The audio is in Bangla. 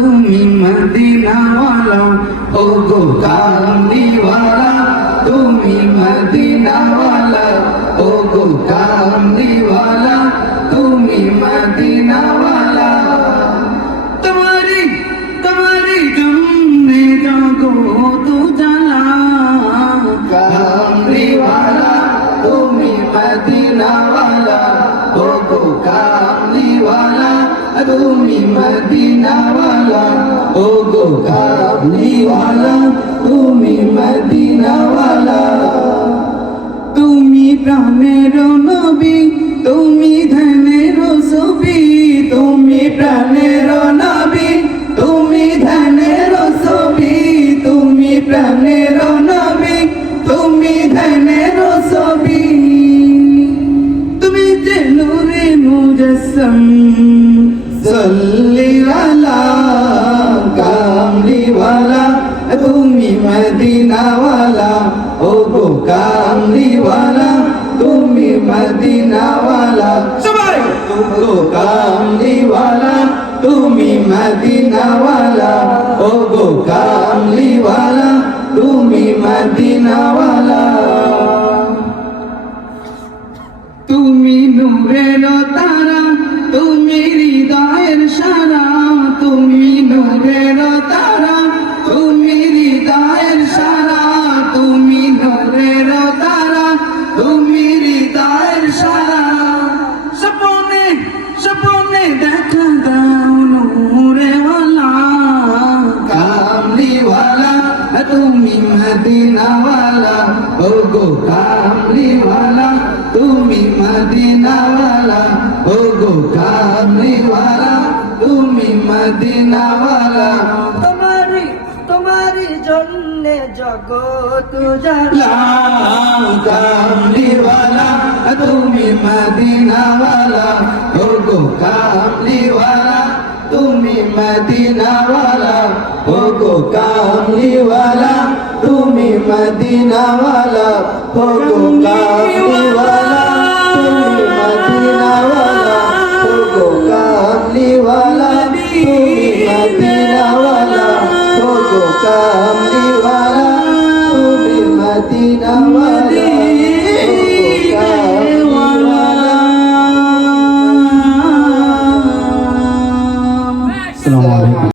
তুমি মদিনাওয়ালা ও গো কামলিওয়ালা। তুমি মদিনাওয়ালা ও গো কামলিওয়ালা। তুমি মদিনাওয়ালা। তোমারি তোমারি জন্মে জগো তু জালা। কামলিওয়ালা, তুমি মদিনাওয়ালা। মদিনাওয়ালা ও গো কামলিওয়ালা তুমি মদিনাওয়ালা তুমি প্রাণের নবী তুমি ধ্যানের ছবি তুমি প্রাণের নবী তুমি ধ্যানের ছবি তুমি প্রাণের নবী তুমি ধ্যানের ছবি তুমি যে নূরে মুজসম সল্লি আলা কামলিওয়ালা, তুমি মদিনাওয়ালা ও গো কামলিওয়ালা, তুমি মদিনাওয়ালা, সবাই গো কামলিওয়ালা, তুমি মদিনাওয়ালা ও গো কামলিওয়ালা, তুমি মদিনাওয়ালা। তুমি নূরের মদিনাওয়ালা ও গো কামলিওয়ালা তুমি মদিনাওয়ালা ও গো কামলিওয়ালা তুমি মদিনাওয়ালা। তোমারি তোমারি জন্যে জগৎ জালা কামলিওয়ালা তুমি মদিনাওয়ালা ও গো কামলিওয়ালা তুমি মদিনাওয়ালা ও গো কামলিওয়ালা মদিনাওয়ালা ও গো কামলিওয়ালা তুমি মদিনাওয়ালা ও গো কামলিওয়ালা তুমি মদিনাওয়ালা ও কামলিওয়ালা তুমি মদিনাওয়ালা।